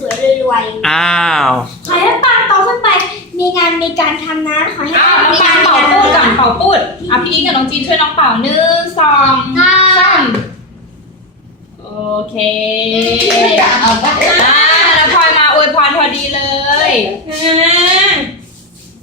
สวยๆรวย อ้าว ๆขอให้ปังโตขึ้นไปมีงานมีการทำนะขอให้ อ้าวน้อง มี ปาง มี เป่า การ พูดกับเป่าพูดอ่ะพี่อิงกับน้องจีนช่วยน้องเป่า1 2 3โอเคแล้วพลอยมาอวยพรพอดีเลย